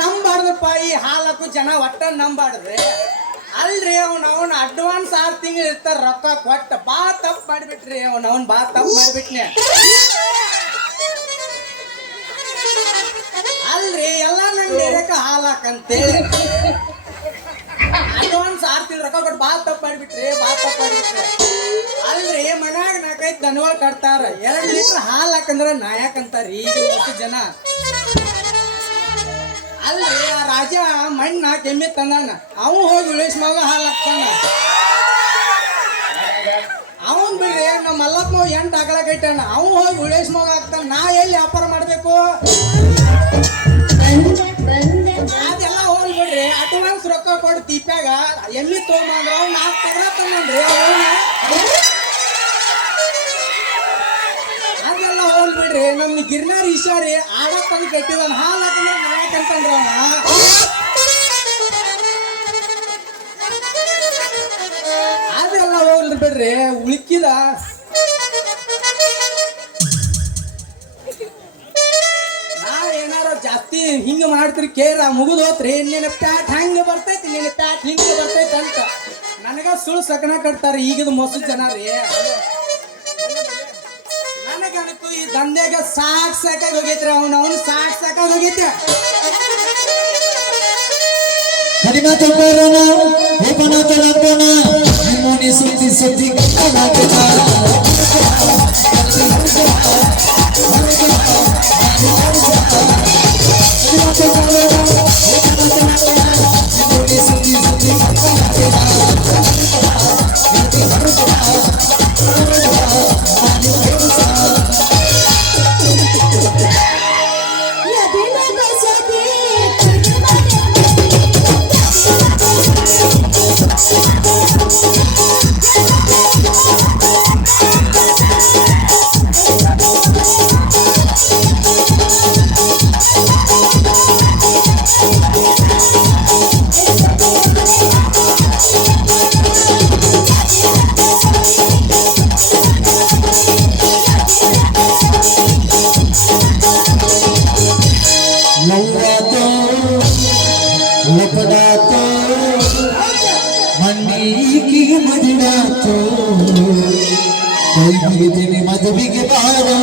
ನಂಬಾರ್ದಪ್ಪ ಈ ಹಾಲಕ್ಕು ಜನ ಒಟ್ಟ ನಂಬಾಡ್ರಿ ಅಲ್ರಿ ಅವ್ನ ಅವ್ನ ಅಡ್ವಾನ್ಸ್ ಆರು ತಿಂಗಳು ಇರ್ತಾರ ರೊಕ್ಕ ಕೊಟ್ಟ ಬಾ, ತಪ್ಪು ಮಾಡಿಬಿಟ್ರಿ ಅವ್ನ ಅವ್ನ ಬಾ, ತಪ್ಪು ಮಾಡಿಬಿಟ್ನೆ. ಅಲ್ರಿ ಎಲ್ಲ ನಂಗೆ ಡೈರೆಕ್ಟ್ ಹಾಲಾಕಂತೆ ಅಡ್ವಾನ್ಸ್ ಆರು ತಿಂಗಳು ರೊಕ್ಕ ಕೊಟ್ಟು ಬಾ, ತಪ್ಪು ಮಾಡಿಬಿಟ್ರಿ, ಬಾ, ತಪ್ಪು ಮಾಡಿಬಿಟ್ರಿ ಅಲ್ರಿ ಮನ್ಯಾಗ ನಾಲ್ಕೈದು ದನಗಳು ಕಟ್ತಾರ. ಎರಡು ಲೀಟರ್ ಹಾಲು ಹಾಕಂದ್ರ ನಾಯಕ್ ಅಂತಾರ ಈಗ ಜನ. ರಾಜ, ಮಣ್ಣ, ಕೆಮ್ಮಿ ತಂದಾನ ಅವ ಹೋಗಿ ಉಳಿಸ್ ಮಲ್ಲ ಹಾಲು ಹಾಕ್ತಾನ. ಅವನ್ ಬಿಡ್ರಿ, ನಮ್ಮ ಮಲ್ಲಪ್ಪ ಎಂಟು ಹಾಕಲ ಕಟ್ಟಾನ ಅವ ಹೋಗಿ ಉಳಿಸ್ ಮಗ ಹಾಕ್ತಾನ. ನಾ ಎಲ್ಲಿ ವ್ಯಾಪಾರ ಮಾಡ್ಬೇಕು? ಅದೆಲ್ಲ ಹೋಗಿ ಬಿಡ್ರಿ. ಅಡ್ವಾನ್ಸ್ ರೊಕ್ಕ ಕೊಟ್ಟು ತೀಪ್ಯಾಗ ಎಮ್ಮಿ ತೊಗೊಂಬಂದ್ರ ಅವ್ನು ನಾಲ್ಕು ತಗ್ರ ತಂದ್ರಿ ಅದೆಲ್ಲ ಹೋಗಿ ಬಿಡ್ರಿ. ನಮ್ಮ ಗಿರ್ನಾರ್ ಈಶ್ವರಿ ಆಡ ತಂದು ಕಟ್ಟಿದನ್. ಹಾಲು ನಾಯಕ್ ಅಂತಂದ್ರ ಅದೆಲ್ಲ ಹೋಗ್ಲಿ ಬಿಡ್ರಿ ಏನಾರ ಜಾಸ್ತಿ ಹಿಂಗ ಮಾಡ್ತೀರಿ, ಕೇರ ಮುಗಿದು ಹೋತ್ರಿ, ನಿನ್ನ ಪ್ಯಾಟ್ ಹಂಗ ಬರ್ತೈತಿ, ನಿನ್ನ ಪ್ಯಾಟ್ ಹಿಂಗ ಬರ್ತೈತಿ ಅಂತ. ನನಗ ಸುಳ್ಳು ಸಕನ ಕಟ್ತಾರ ಈಗಿದ ಮೊಸ ಜನ ರೀ. ನನಗನಕು ಈ ದಂಧೆಗ ಸಾಕ್ ಸಾಕಾಗಿ ಹೋಗೈತ್ರಿ ಅವನು ಅವನು ಸಾಕ್ ಸಾಕಾಗಿ ಹೋಗೈತಿ. হরিমা তো করো না হেপানা তো লাগবো না। মনে সত্যি সত্যি কথা বিগদারম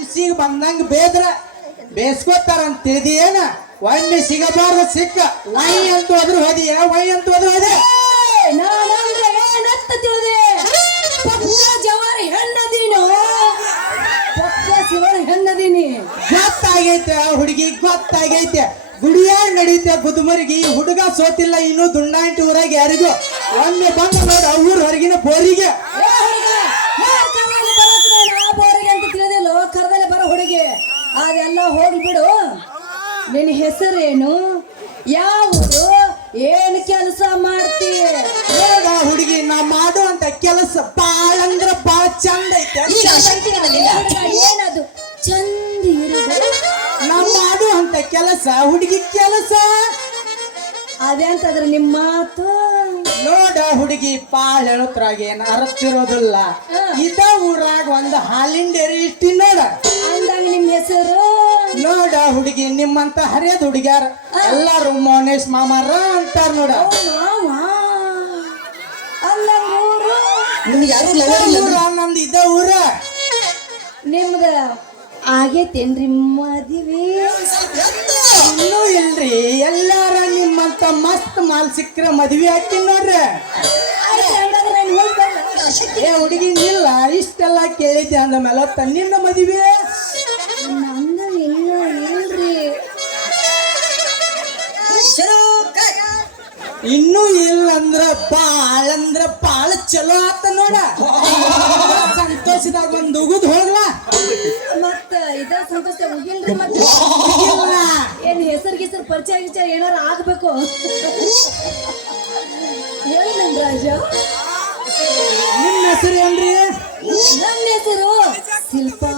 ಮನ್ಸಿಗೆ ಬಂದಂಗ ಬೇದ್ರ ಬೇಸ್ಕೋತಾರ ಅಂತ ತಿಳಿದೇನ ಒಮ್ಮೆ ಸಿಗಬಾರ್ದು ಸಿಕ್ಕ. ವೈ ಅಂತ ಹೋದ್ರು ಹೋದಿಯ? ವೈ ಅಂತ ಹೋದ್ರು ಹೋದೆ ನಾನಂದ್ರೆ ಏನಂತ ತಿಳಿದೆ? ಪಕ್ಕ ಜವಾರಿ ಹೆಣ್ಣದೀನು. ಪಕ್ಕ ಶಿವನ ಹೆಣ್ಣದೀನಿ. ಗೊತ್ತಾಗೈತೆ ಹುಡುಗಿ ಗೊತ್ತಾಗೈತೆ. ಗುಡಿಯಾಗ ನಡೀತೆ ಗುದುಮರಿಗೆ. ಹುಡುಗ ಸೋತಿಲ್ಲ ಇನ್ನು ದುಂಡಾಂಟಿ ಊರಾಗ ಯಾರಿಗೂ. ಒಮ್ಮೆ ಬಂದ ನೋಡ ಊರ್ ಹೊರಗಿನ ಬೋರಿಗೆ ಹುಡುಗಿ ಅದೆಲ್ಲ ಹೋಗ್ಬಿಡು ನಿನ್ನ ಹೆಸರೇನು? ಯಾವುದು? ಏನು ಕೆಲಸ ಮಾಡ್ತೀಯ ನೋಡ ಹುಡುಗಿ ನಾ ಮಾಡುವಂತ ಕೆಲಸ ಬಾಳ ಅಂದ್ರ ಬಾಳ ಚಂದ ಐತೆ. ಏನದು? ಚಂದ ನಾ ಮಾಡುವಂತ ಕೆಲಸ ಹುಡುಗಿ ಕೆಲಸ. ಅದೇಂತಂದ್ರೆ ನಿಮ್ಮ ಮಾತು? ನೋಡ ಹುಡುಗಿ ಪಾಳ್ ಹೇಳತ್ರಾಗ ಏನ್ ಅರಸ್ತಿರೋದಿಲ್ಲ. ಇದ ಊರಾಗ ಒಂದು ಹಾಲಿನ ಡೇರಿ ಇಷ್ಟಿ ನೋಡ. ಅಂದಾಗ ನಿಮ್ಮ ಹೆಸರು? ನೋಡ ಹುಡುಗಿ ನಿಮ್ಮಂತ ಹರಿಯದ ಹುಡುಗ್ಯಾರ. ಎಲ್ಲಾರು ಮೋನೇಶ್ ಮಾಮಾರ ಅಂತಾರ ನೋಡ. ಮಾವ. ಅಲ್ಲ ಊರು? ನಿಮ್ಗೆ ಯಾರು ಊರ ನಮ್ದು ಇದ ಊರ. ನಿಮ್ದ ಆಗೇತೇನ್ರಿ ಮದುವೆ? ಇನ್ನೂ ಇಲ್ರಿ. ಎಲ್ಲಾರ ನಿಮ್ಮಂತ ಮಸ್ತ್ ಮಾಲ್ ಸಿಕ್ಕ್ರ ಮದ್ವಿ ಹಾಕಿ ನೋಡ್ರಿ. ಏ ಹುಡುಗಿ ಇಲ್ಲ. ಇಷ್ಟೆಲ್ಲ ಕೇಳಿದ್ದೆ ಅಂದ ಮೇಲೆ ತನ್ನಿಂದ ಮದುವೆ. ನಂದು ಇನ್ನೂ ಇಲ್ರಿ. ಇನ್ನೂ ಇಲ್ಲ ಅಂದ್ರ ಬಾಳ ಅಂದ್ರ ಬಾಳ ಚಲೋ ಆತ ನೋಡ. ಸಂತೋಷದಾಗ ಒಂದು ಉಗುದ್ ಹೋಗ್ಲಾ. ಪರಿಚಯ ಗಿಚಯ ಏನಾರ ಆಗ್ಬೇಕು? ಹೇಳಿ ನನ್ ರಾಜ ನಿಮ್ ಹೆಸರು ಏನ್ರಿ? ನನ್ನ ಹೆಸರು ಶಿಲ್ಪಾ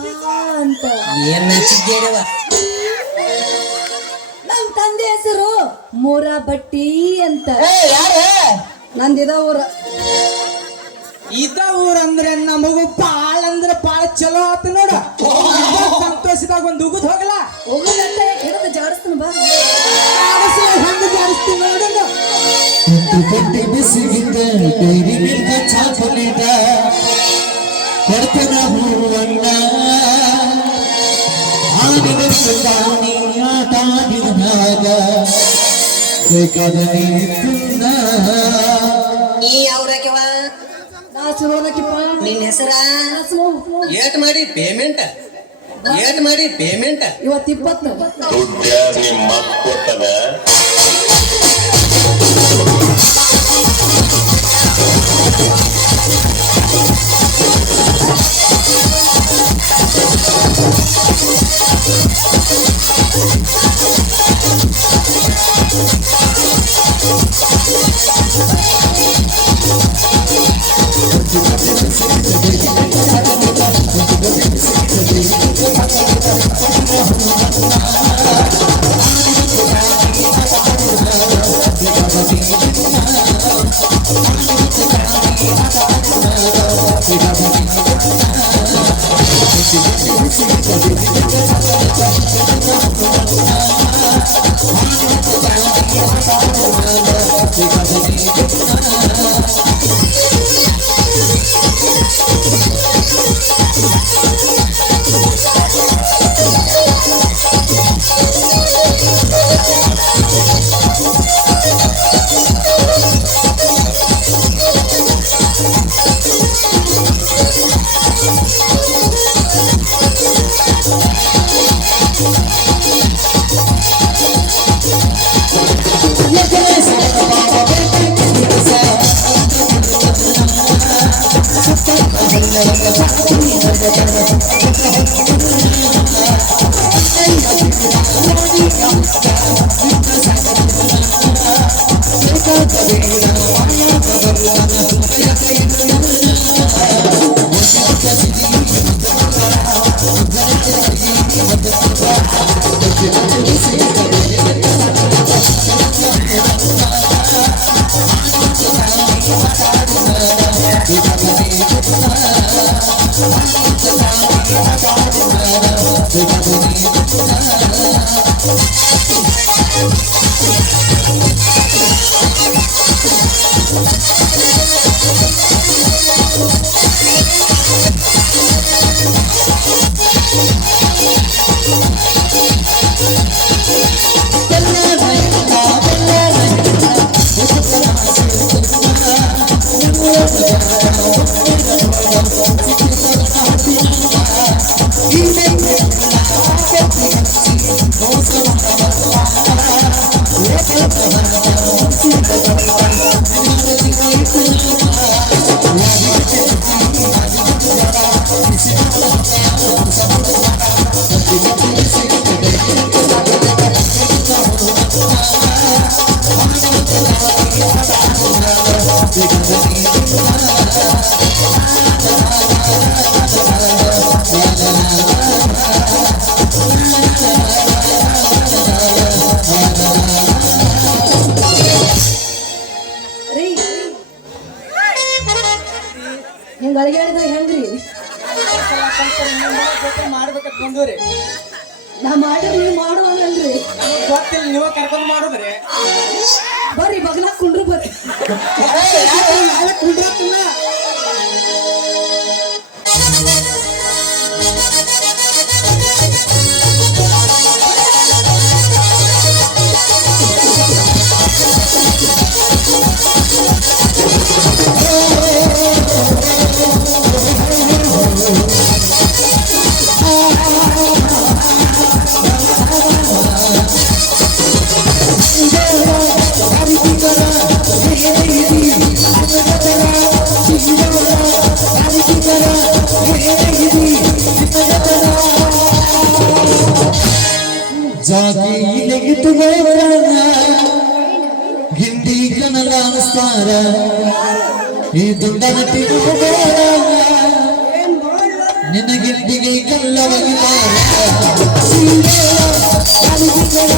ಅಂತ. ಏನ್ ನಮ್ ತಂದೆ ಹೆಸರು ಮೋರ ಬಟ್ಟಿ ಅಂತ. ನಂದಿದ ಊರ. ಇದ ಊರಂದ್ರೆ ನಮಗೂ ಪಾಳ ಅಂದ್ರೆ ಪಾಳ ಚಲೋ ಆತ ನೋಡ. ಸಂತೋಷದಾಗ ಒಂದು ಉಗುದ್ ಹೋಗಲ್ಲ ಹೋಗುದಂತ ಬಾ. ಜಾರಿಸ್ತೀನಿ ಪಟ್ಟಿ ಪಟ್ಟಿ ಬಿಸಿಗಿದ್ದ ಡೈರಿ ಮಿಲ್ಕ ಚಾಕೊಲೇಟ ಕರ್ತನ ಹೂವಣ್ಣ ಆಡಿದ ದಾನಿ ಆಟ ಆಡಿದಾಗ ಬೇಕಾದ ನೀರಿನ್ನ ನೀ ನಿನ್ನ ಹೆಸರ ಏಟ್ ಮಾಡಿ ಪೇಮೆಂಟ್ ಏಟ್ ಮಾಡಿ ಪೇಮೆಂಟ್ ಇವತ್ತು ಇಪ್ಪತ್ತು. ದುಡ್ಡ ನಿಮ್ಮ ಕೊಟ್ಟದ could see. ಜೊತೆ ಮಾಡ್ಬೇಕಂತ ಬಂದವ್ರಿ. ನಾ ಮಾಡಿದ್ರೆ ನೀವು ಮಾಡುವಂಗಲ್ರಿ ನಮಗ್ ಗೊತ್ತಿಲ್ಲ ನೀವ ಕರ್ಕೊಂಡ್ ಮಾಡಿದ್ರೆ. ಬರ್ರಿ ಬಗ್ಲ ಕುಂಡ್ರು ಬರ್ರಿ. ಕುಂಡ್ರತ್ತಿಲ್ಲ ನನ್ನ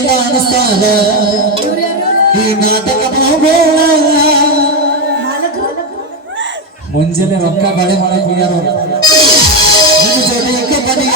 ಹಿಂದಿ ಕನ್ನಡ ಅನಿಸ್ತಾರ ಈ ನಾಟಕ ಹೋಗೋಣ ಮುಂಜಾನೆ ರೊಕ್ಕ ಬಳೆ ಮಾಡಕ್ ಹೋಗ್ಯಾರ ಅವ್ರು. ನಿನ್ನ ಜೊತೆಗೆ ಬಡಿ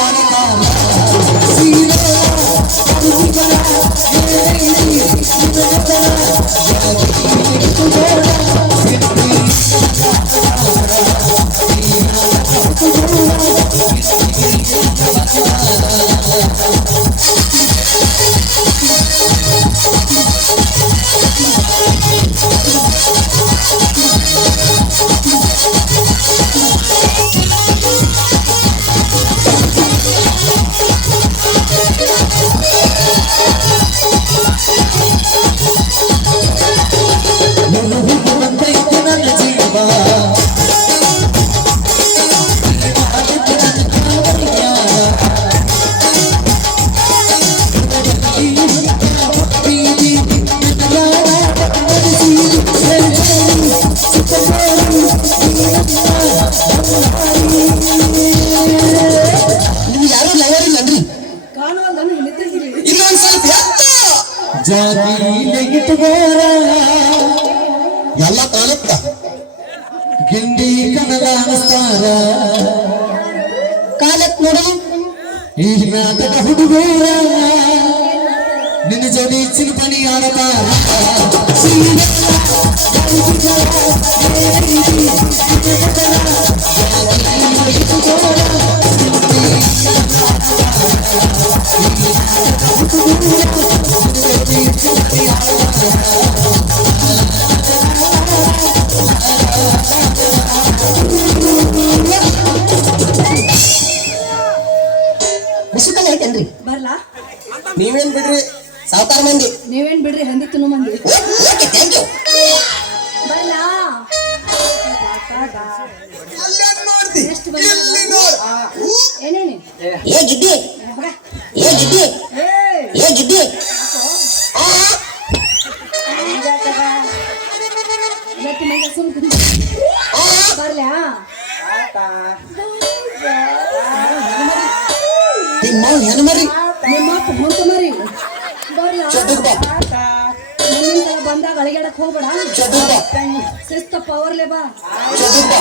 Single, ಏ ಗಿಡ್ಡಿ ಏ ಗಿಡ್ಡಿ ಏ ಗಿಡ್ಡಿ ಗಟ್ಟಿ ಮಂದಿ ಸುಮ್ ಕುಂದ್ರು. ಬರ್ಲ್ಯಾ ನಿಮ್ಮ ಹೆಣ್ಣು ಮರಿ ನಿಮ್ಮ ಅಪ್ಪ ಹೊಂಟ ಮರಿ ಬರ್ಲಾ ಚದುರ್ ಬಾ ಮುಂದಿನ ಸಲ ಬಂದಾಗ ಅಳಿಗಾಡಕ್ ಹೋಗ್ಬೇಡ ಚದುರ್ ಬಾ ಶಿಸ್ತ ಪವರ್ಲೆ ಬಾ ಚದುರ್ ಬಾ